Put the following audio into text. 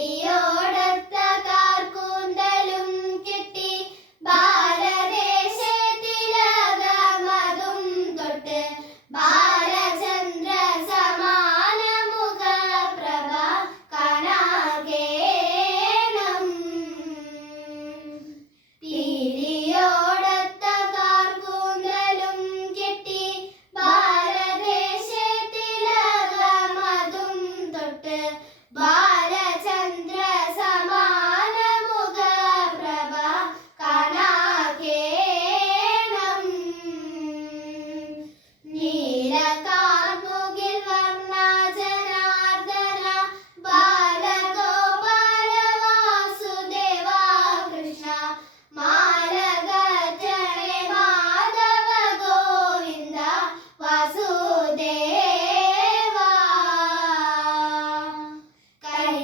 ചിരിയോടെ